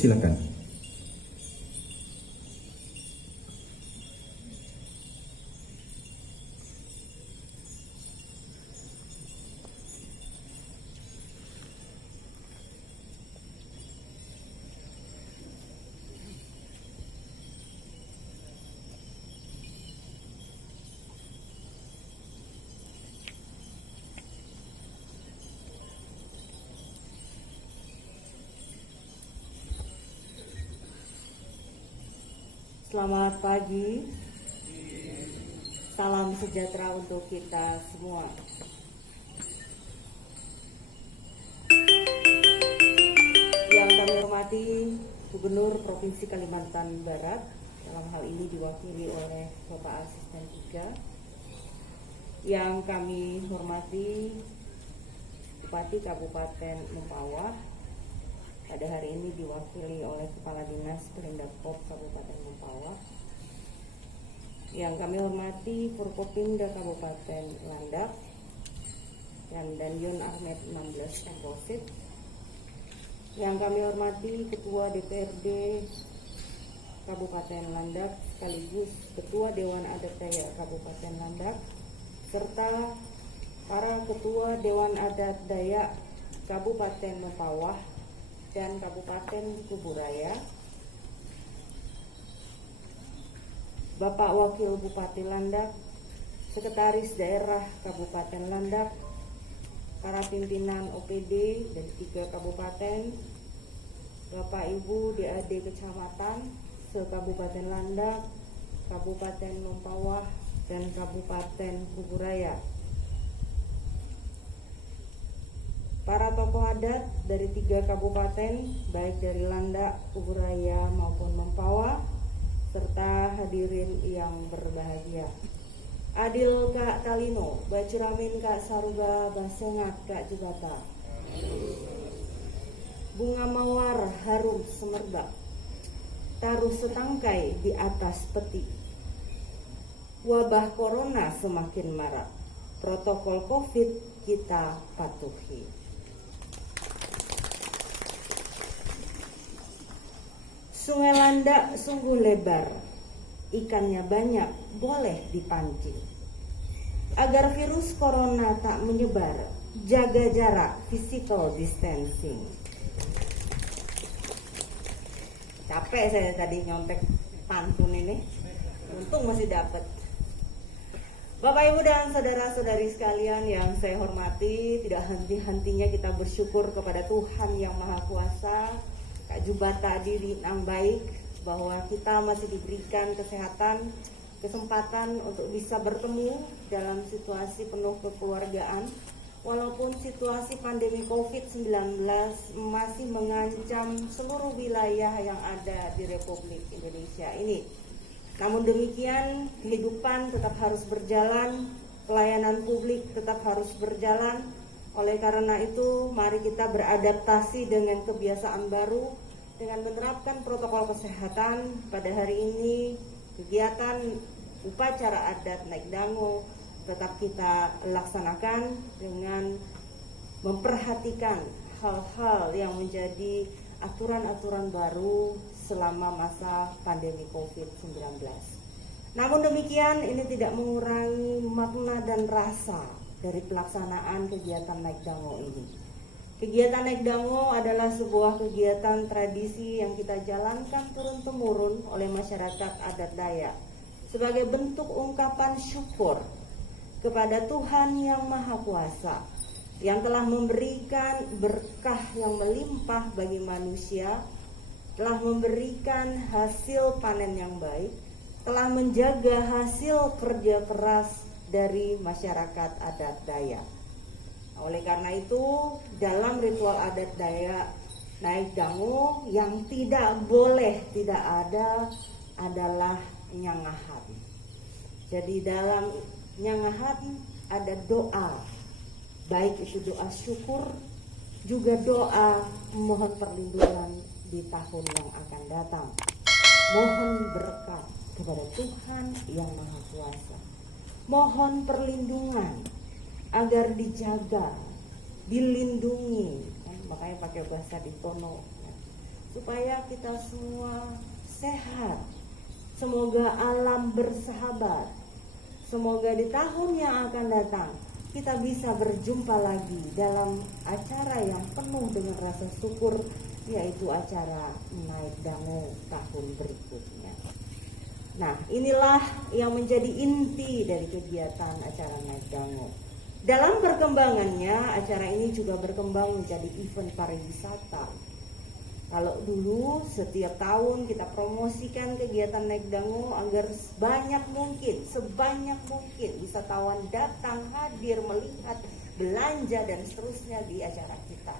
Silakan. Selamat pagi, salam sejahtera untuk kita semua. Yang kami hormati Gubernur Provinsi Kalimantan Barat, dalam hal ini diwakili oleh Bapak Asisten 3. Yang kami hormati Bupati Kabupaten Mempawah, pada hari ini diwakili oleh Kepala Dinas Perindakop Kabupaten Mempawah. Yang kami hormati Forkopimda Kabupaten Landak dan Danjun Ahmed 16 Ekosit. Yang kami hormati Ketua DPRD Kabupaten Landak sekaligus Ketua Dewan Adat Dayak Kabupaten Landak, serta para Ketua Dewan Adat Dayak Kabupaten Mempawah dan Kabupaten Kuburaya, Bapak Wakil Bupati Landak, Sekretaris Daerah Kabupaten Landak, para pimpinan OPD dari 3 kabupaten, Bapak Ibu DAD Kecamatan se-Kabupaten Landak, Kabupaten Mempawah, dan Kabupaten Kuburaya, para tokoh adat dari 3 kabupaten, baik dari Landak, Kuburaya maupun Mempawah, serta hadirin yang berbahagia. Adil Kak Talino, Baciramin Kak Saruga, Basengat Kak Jebata, bunga mawar harum semerbak, taruh setangkai di atas peti. Wabah corona semakin marak, protokol COVID kita patuhi. Sungai Landak sungguh lebar, ikannya banyak, boleh dipancing. Agar virus corona tak menyebar, jaga jarak, physical distancing. Capek saya tadi nyontek pantun ini, untung masih dapat. Bapak Ibu dan saudara-saudari sekalian yang saya hormati, tidak henti-hentinya kita bersyukur kepada Tuhan Yang Maha Kuasa, Kak Jubata diri yang baik, bahwa kita masih diberikan kesehatan, kesempatan untuk bisa bertemu dalam situasi penuh kekeluargaan. Walaupun situasi pandemi COVID-19 masih mengancam seluruh wilayah yang ada di Republik Indonesia ini. Namun demikian, kehidupan tetap harus berjalan, pelayanan publik tetap harus berjalan. Oleh karena itu, mari kita beradaptasi dengan kebiasaan baru dengan menerapkan protokol kesehatan. Pada hari ini, kegiatan upacara adat Naik Dango tetap kita laksanakan dengan memperhatikan hal-hal yang menjadi aturan-aturan baru selama masa pandemi COVID-19. Namun demikian, ini tidak mengurangi makna dan rasa dari pelaksanaan kegiatan Naik Dango ini. Kegiatan Naik Dango adalah sebuah kegiatan tradisi yang kita jalankan turun-temurun oleh masyarakat adat Dayak sebagai bentuk ungkapan syukur kepada Tuhan Yang Maha Kuasa yang telah memberikan berkah yang melimpah bagi manusia, telah memberikan hasil panen yang baik, telah menjaga hasil kerja keras dari masyarakat adat Dayak. Oleh karena itu, dalam ritual adat Dayak Naik Dango yang tidak boleh tidak ada adalah nyangahan. Jadi dalam nyangahan ada doa, baik itu doa syukur, juga doa mohon perlindungan di tahun yang akan datang. Mohon berkat kepada Tuhan Yang Maha Kuasa. Mohon perlindungan agar dijaga, dilindungi, makanya pakai bahasa Ditono, supaya kita semua sehat. Semoga alam bersahabat. Semoga di tahun yang akan datang kita bisa berjumpa lagi dalam acara yang penuh dengan rasa syukur, yaitu acara Naik Dango tahun berikutnya. Nah, inilah yang menjadi inti dari kegiatan acara Naik Dango. Dalam perkembangannya, acara ini juga berkembang menjadi event pariwisata. Kalau dulu setiap tahun kita promosikan kegiatan Naik Dango agar sebanyak mungkin wisatawan datang, hadir, melihat, belanja dan seterusnya di acara kita.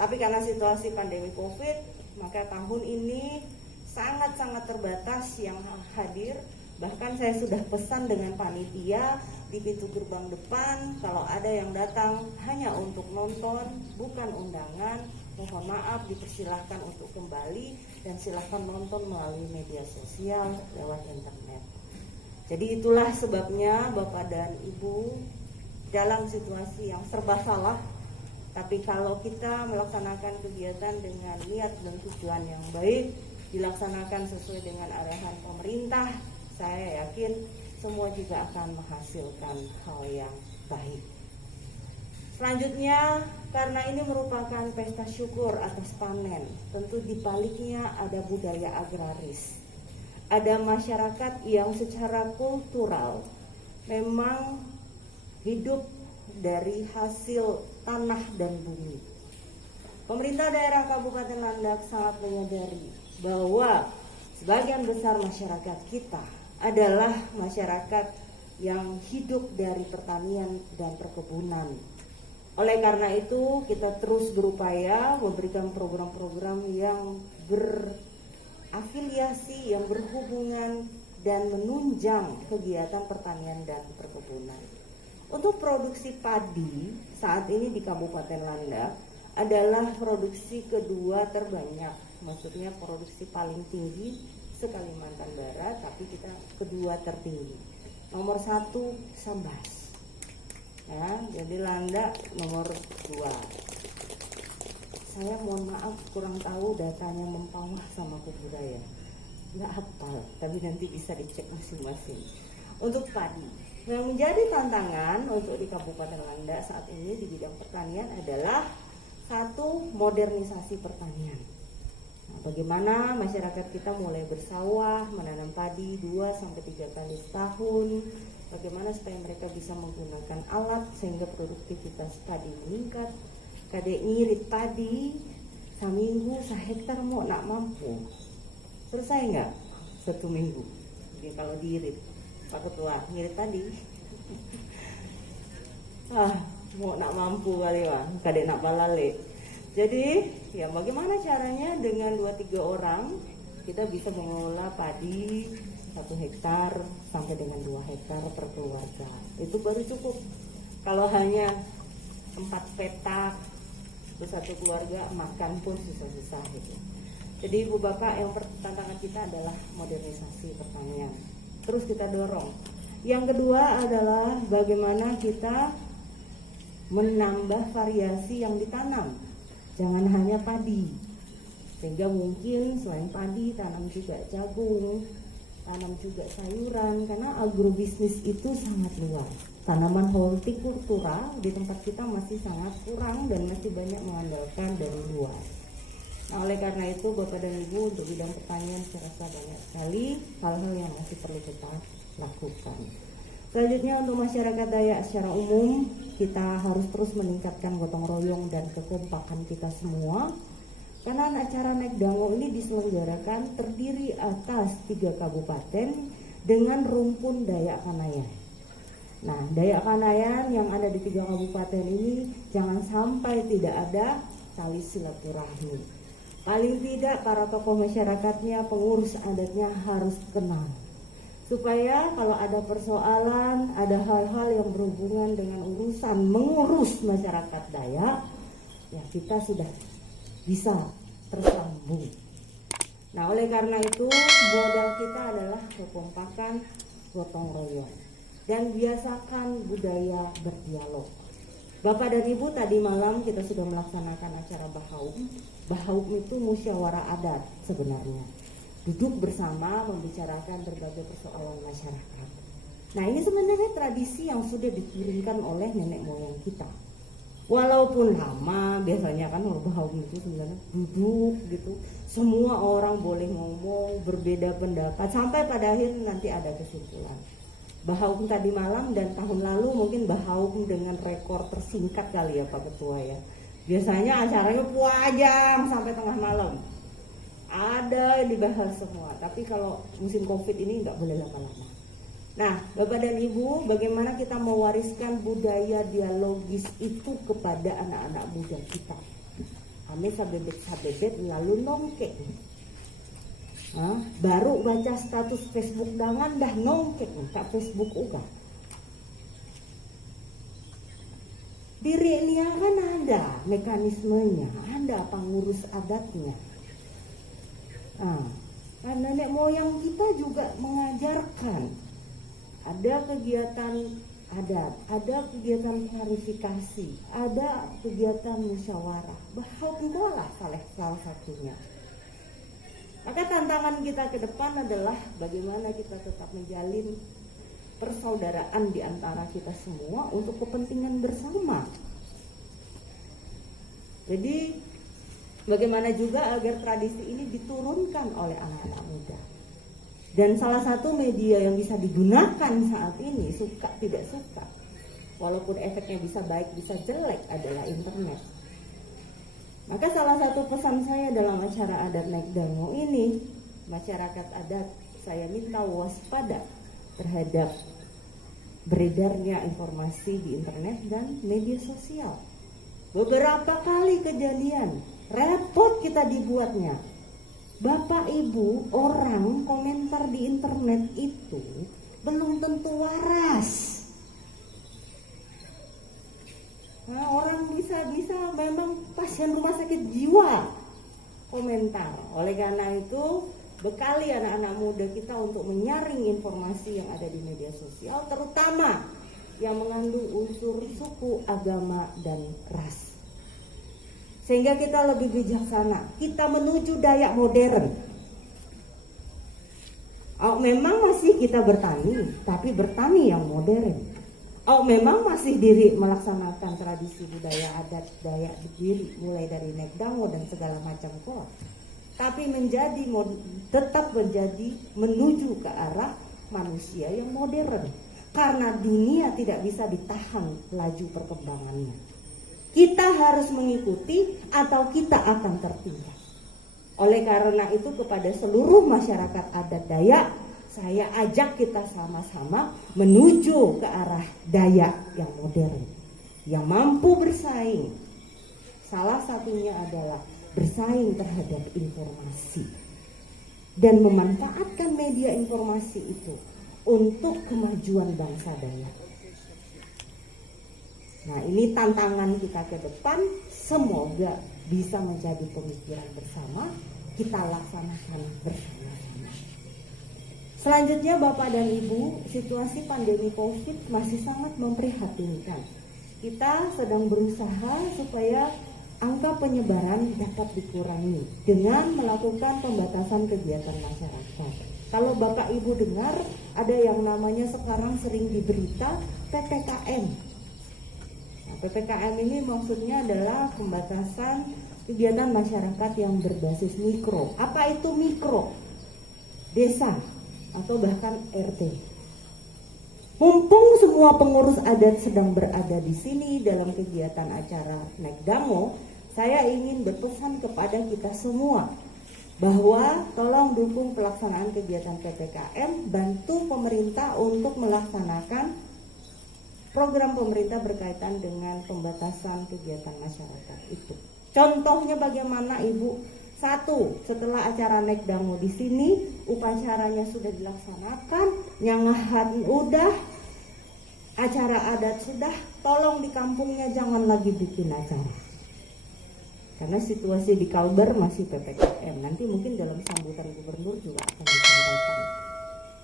Tapi karena situasi pandemi Covid, maka tahun ini sangat-sangat terbatas yang hadir. Bahkan saya sudah pesan dengan panitia di pintu gerbang depan, kalau ada yang datang hanya untuk nonton, bukan undangan, mohon maaf, dipersilahkan untuk kembali dan silahkan nonton melalui media sosial lewat internet. Jadi itulah sebabnya Bapak dan Ibu, dalam situasi yang serba salah, tapi kalau kita melaksanakan kegiatan dengan niat dan tujuan yang baik, dilaksanakan sesuai dengan arahan pemerintah, saya yakin semua juga akan menghasilkan hal yang baik. Selanjutnya, karena ini merupakan pesta syukur atas panen, tentu di baliknya ada budaya agraris. Ada masyarakat yang secara kultural memang hidup dari hasil tanah dan bumi. Pemerintah daerah Kabupaten Landak sangat menyadari bahwa sebagian besar masyarakat kita adalah masyarakat yang hidup dari pertanian dan perkebunan. Oleh karena itu, kita terus berupaya memberikan program-program yang berafiliasi, yang berhubungan dan menunjang kegiatan pertanian dan perkebunan. Untuk produksi padi saat ini di Kabupaten Landak adalah produksi kedua terbanyak, maksudnya produksi paling tinggi se-Kalimantan Barat, tapi kita kedua tertinggi. Nomor 1 Sambas. Ya, jadi Landak nomor 2. Saya mohon maaf kurang tahu datanya Mempawah sama Kubudaya, nggak hafal, tapi nanti bisa dicek masing-masing. Untuk padi, yang menjadi tantangan untuk di Kabupaten Landak saat ini di bidang pertanian adalah 1, modernisasi pertanian. Nah, bagaimana masyarakat kita mulai bersawah, menanam padi 2-3 kali setahun. Bagaimana supaya mereka bisa menggunakan alat sehingga produktivitas padi meningkat. Kadek ngirit padi seminggu sehektar mau nak mampu. Selesai nggak? 1 minggu. Jadi kalau diirit, Pak Ketua ngirit tadi. Mau nak mampu kali Pak, kadek nak balale. Jadi ya bagaimana caranya dengan 2-3 orang kita bisa mengelola padi 1 hektar sampai dengan 2 hektar per keluarga. Itu baru cukup. Kalau hanya 4 petak untuk 1 keluarga, makan pun susah-susah gitu. Jadi Ibu Bapak, yang tantangan kita adalah modernisasi pertanian. Terus kita dorong. Yang kedua adalah bagaimana kita menambah variasi yang ditanam. Jangan hanya padi. Sehingga mungkin selain padi tanam juga jagung, tanam juga sayuran, karena agrobisnis itu sangat luas. Tanaman hortikultura di tempat kita masih sangat kurang dan masih banyak mengandalkan dari luar. Nah, oleh karena itu Bapak dan Ibu, untuk bidang pertanian saya rasa banyak sekali hal-hal yang masih perlu kita lakukan. Selanjutnya untuk masyarakat Dayak secara umum, kita harus terus meningkatkan gotong royong dan kekompakan kita semua. Karena acara Naik Dango ini diselenggarakan terdiri atas 3 kabupaten dengan rumpun Dayak Kanayan. Nah, Dayak Kanayan yang ada di 3 kabupaten ini jangan sampai tidak ada tali silaturahmi. Paling tidak para tokoh masyarakatnya, pengurus adatnya harus kenal. Supaya kalau ada persoalan, ada hal-hal yang berhubungan dengan mengurus masyarakat Dayak, ya kita sudah bisa tersambung. Nah, oleh karena itu modal kita adalah kekompakan, gotong royong, dan biasakan budaya berdialog. Bapak dan Ibu, tadi malam kita sudah melaksanakan acara Bahaum. Bahaum itu musyawarah adat sebenarnya. Duduk bersama membicarakan berbagai persoalan masyarakat. Nah, ini sebenarnya tradisi yang sudah diturunkan oleh nenek moyang kita. Walaupun lama, biasanya kan Bahaum itu sebenarnya duduk gitu. Semua orang boleh ngomong, berbeda pendapat, sampai pada akhirnya nanti ada kesimpulan. Bahaum tadi malam dan tahun lalu mungkin Bahaum dengan rekor tersingkat kali ya Pak Ketua ya. Biasanya acaranya panjang sampai tengah malam. Ada dibahas semua, tapi kalau musim Covid ini nggak boleh lama-lama. Nah, Bapak dan Ibu, bagaimana kita mewariskan budaya dialogis itu kepada anak-anak muda kita? Kami sabebet lalu nongkek. Baru baca status Facebook dangan dah nongkek tak Facebook uga. Diri ini kan ada mekanismenya, ada pengurus adatnya. Nenek moyang kita juga mengajarkan ada kegiatan adat, ada kegiatan klarifikasi, ada kegiatan musyawarah. Bahwa lah salah satunya. Maka tantangan kita ke depan adalah bagaimana kita tetap menjalin persaudaraan di antara kita semua untuk kepentingan bersama. Jadi bagaimana juga agar tradisi ini diturunkan oleh anak-anak muda. Dan salah satu media yang bisa digunakan saat ini, suka tidak suka, walaupun efeknya bisa baik bisa jelek, adalah internet. Maka salah satu pesan saya dalam acara adat Naik Dango ini, masyarakat adat, saya minta waspada terhadap beredarnya informasi di internet dan media sosial. Beberapa kali kejadian, repot kita dibuatnya. Bapak Ibu, orang komentar di internet itu belum tentu waras. Orang bisa memang pasien rumah sakit jiwa komentar. Oleh karena itu, bekali anak-anak muda kita untuk menyaring informasi yang ada di media sosial, terutama yang mengandung unsur suku, agama, dan ras. Sehingga kita lebih bijaksana. Kita menuju Dayak modern. Memang masih kita bertani, tapi bertani yang modern. Memang masih diri melaksanakan tradisi budaya adat Dayak diri, mulai dari Naik Dango dan segala macam kok. Tapi tetap menjadi menuju ke arah manusia yang modern. Karena dunia tidak bisa ditahan laju perkembangannya. Kita harus mengikuti atau kita akan tertinggal. Oleh karena itu kepada seluruh masyarakat adat Dayak, saya ajak kita sama-sama menuju ke arah Dayak yang modern, yang mampu bersaing. Salah satunya adalah bersaing terhadap informasi dan memanfaatkan media informasi itu untuk kemajuan bangsa Dayak. Nah, ini tantangan kita ke depan, semoga bisa menjadi pemikiran bersama, kita laksanakan bersama-sama. Selanjutnya Bapak dan Ibu, situasi pandemi COVID masih sangat memprihatinkan. Kita sedang berusaha supaya angka penyebaran dapat dikurangi dengan melakukan pembatasan kegiatan masyarakat. Kalau Bapak Ibu dengar, ada yang namanya sekarang sering diberita PPKM. Nah, PPKM ini maksudnya adalah pembatasan kegiatan masyarakat yang berbasis mikro. Apa itu mikro? Desa atau bahkan RT. Mumpung semua pengurus adat sedang berada di sini dalam kegiatan acara Naik Dango, saya ingin berpesan kepada kita semua bahwa tolong dukung pelaksanaan kegiatan PPKM, bantu pemerintah untuk melaksanakan program pemerintah berkaitan dengan pembatasan kegiatan masyarakat itu. Contohnya bagaimana Ibu? Satu, setelah acara Naik Dango di sini, upacaranya sudah dilaksanakan, nyangahan udah, acara adat sudah, tolong di kampungnya jangan lagi bikin acara. Karena situasi di Kalbar masih PPKM, nanti mungkin dalam sambutan gubernur juga akan disampaikan.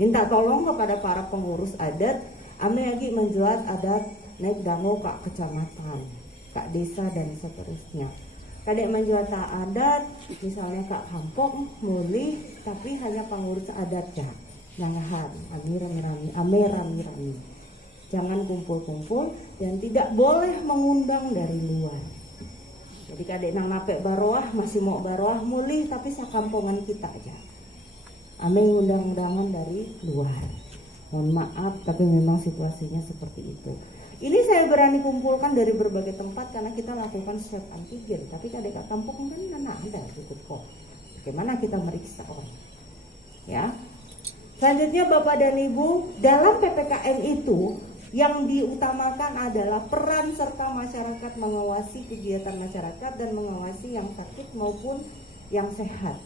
Minta tolong kepada para pengurus adat, ame lagi menjual adat naik dango kak kecamatan, kak desa dan seterusnya. Kadek menjuata adat, misalnya kak kampung, muli, tapi hanya pengurus adat ya. Jangan, rami-rami. Jangan kumpul-kumpul dan tidak boleh mengundang dari luar. Jadi kadek nang napek baroah masih mau baroah muli, tapi sakampungan kita aja. Ame undang-undangan dari luar. Mohon maaf, tapi memang situasinya seperti itu. Ini saya berani kumpulkan dari berbagai tempat karena kita lakukan swab antigen. Tapi kadek kampung kan ada cukup kok. Bagaimana kita meriksa orang? Ya. Selanjutnya Bapak dan Ibu, dalam PPKM itu yang diutamakan adalah peran serta masyarakat mengawasi kegiatan masyarakat dan mengawasi yang sakit maupun yang sehat.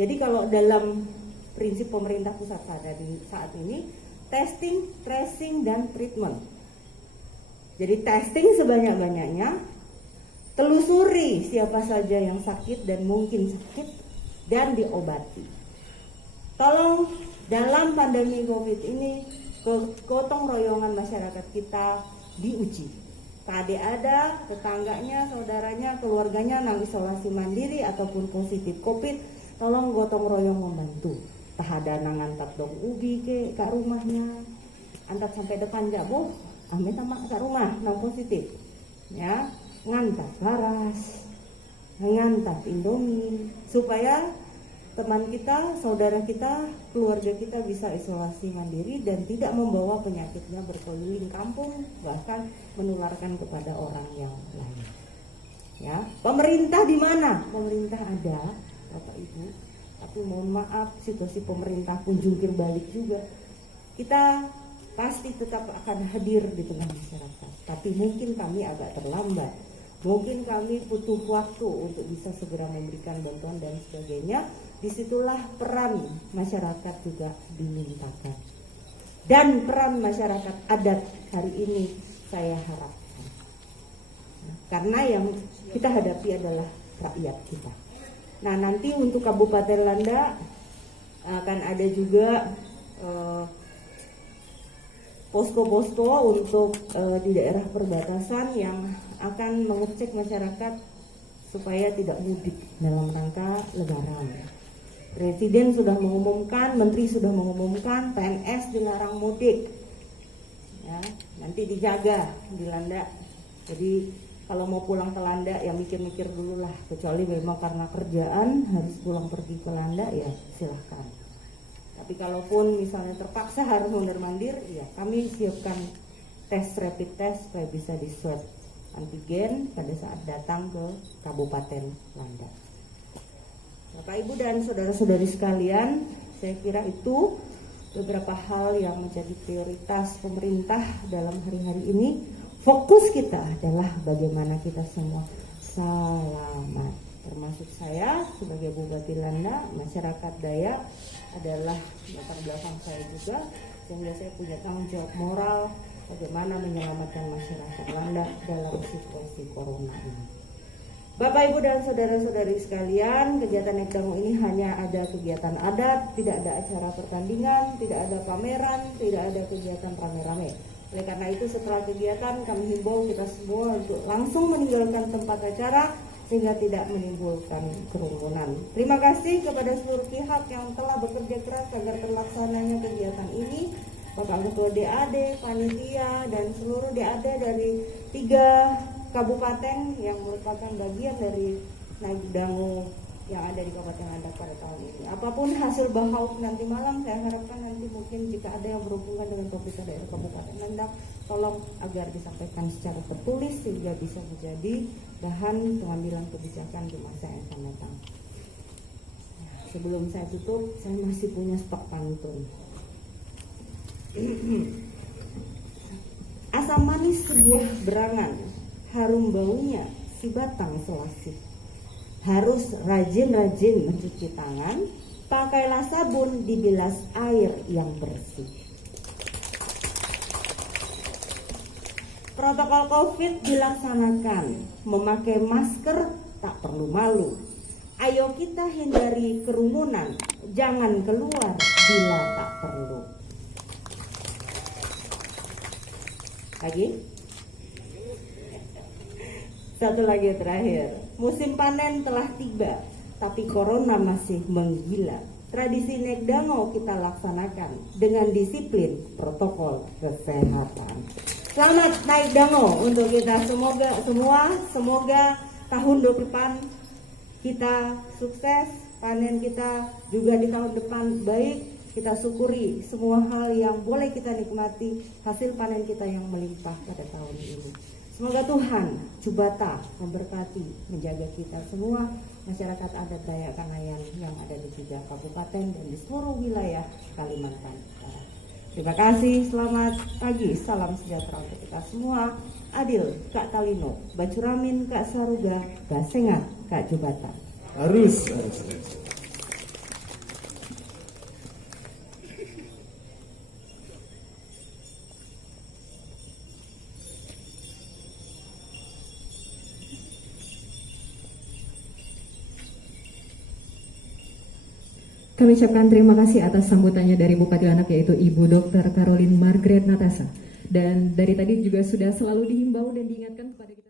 Jadi kalau dalam prinsip pemerintah pusat saat ini, testing, tracing, dan treatment. Jadi testing sebanyak-banyaknya, telusuri siapa saja yang sakit dan mungkin sakit, dan diobati. Tolong dalam pandemi COVID ini, gotong royongan masyarakat kita diuji. Kade ada, tetangganya, saudaranya, keluarganya nang isolasi mandiri ataupun positif COVID, tolong gotong royong membantu. Tah ada nang antap dong ubi ke rumahnya, antap sampai depan jabo, ame sama ke rumah nang positif, ya ngantap laras, ngantap indomie, supaya teman kita, saudara kita, keluarga kita bisa isolasi mandiri dan tidak membawa penyakitnya berkeliling kampung, bahkan menularkan kepada orang yang lain. Ya, pemerintah di mana? Pemerintah ada, Bapak Ibu. Tapi mohon maaf, situasi pemerintah pun jungkir balik juga. Kita pasti tetap akan hadir di tengah masyarakat. Tapi mungkin kami agak terlambat. Mungkin kami butuh waktu untuk bisa segera memberikan bantuan dan sebagainya. Disitulah peran masyarakat juga dimintakan. Dan peran masyarakat adat hari ini saya harapkan. Karena yang kita hadapi adalah rakyat kita. Nah, nanti untuk Kabupaten Landak akan ada juga posko-posko untuk di daerah perbatasan yang akan mengecek masyarakat supaya tidak mudik dalam rangka Lebaran. Presiden sudah mengumumkan, Menteri sudah mengumumkan, PNS dilarang mudik. Ya, nanti dijaga di Landak. Jadi kalau mau pulang ke Landak ya mikir-mikir dulu lah. Kecuali memang karena kerjaan harus pulang pergi ke Landak ya silahkan. Tapi kalaupun misalnya terpaksa harus mondar-mandir, ya kami siapkan tes rapid test supaya bisa di swab antigen pada saat datang ke Kabupaten Landak. Bapak Ibu dan saudara-saudari sekalian, saya kira itu beberapa hal yang menjadi prioritas pemerintah dalam hari-hari ini. Fokus kita adalah bagaimana kita semua selamat. Termasuk saya sebagai Bupati Landak, masyarakat Dayak adalah latar belakang saya juga, sehingga saya punya tanggung jawab moral bagaimana menyelamatkan masyarakat Landak dalam situasi corona ini. Bapak Ibu dan saudara-saudari sekalian, kegiatan Ekdango ini hanya ada kegiatan adat, tidak ada acara pertandingan, tidak ada pameran, tidak ada kegiatan rame-rame. Oleh karena itu setelah kegiatan kami himbau kita semua untuk langsung meninggalkan tempat acara sehingga tidak menimbulkan kerumunan. Terima kasih kepada seluruh pihak yang telah bekerja keras agar terlaksananya kegiatan ini. Bapak Ketua DAD, panitia, dan seluruh DAD dari 3 kabupaten yang merupakan bagian dari Ekdango yang ada di Kabupaten Landak pada tahun ini. Apapun hasil bahaus nanti malam, saya harapkan nanti mungkin jika ada yang berhubungan dengan pemerintah daerah Kabupaten Landak, tolong agar disampaikan secara tertulis sehingga bisa menjadi bahan pengambilan kebijakan di masa yang akan datang. Sebelum saya tutup, saya masih punya stok pantun. Asam manis sebuah berangan, harum baunya si batang selasih. Harus rajin-rajin mencuci tangan, pakailah sabun dibilas air yang bersih. Protokol COVID dilaksanakan, memakai masker tak perlu malu. Ayo kita hindari kerumunan, jangan keluar bila tak perlu. Lagi, Satu lagi terakhir, musim panen telah tiba, tapi corona masih menggila. Tradisi naik dango kita laksanakan dengan disiplin protokol kesehatan. Selamat naik dango untuk kita semoga tahun depan kita sukses, panen kita juga di tahun depan baik. Kita syukuri semua hal yang boleh kita nikmati, hasil panen kita yang melimpah pada tahun ini. Semoga Tuhan Jubata memberkati, menjaga kita semua, masyarakat adat Dayak Kangayan yang ada di 3 kabupaten dan di seluruh wilayah Kalimantan Utara. Terima kasih, selamat pagi, salam sejahtera untuk kita semua. Adil, Kak Talino, Bacuramin, Kak Saruga, Basengat, Kak Jubata. Harus. Kami ucapkan terima kasih atas sambutannya dari Bupati Landak yaitu Ibu Dr. Caroline Margaret Natasa. Dan dari tadi juga sudah selalu dihimbau dan diingatkan kepada kita.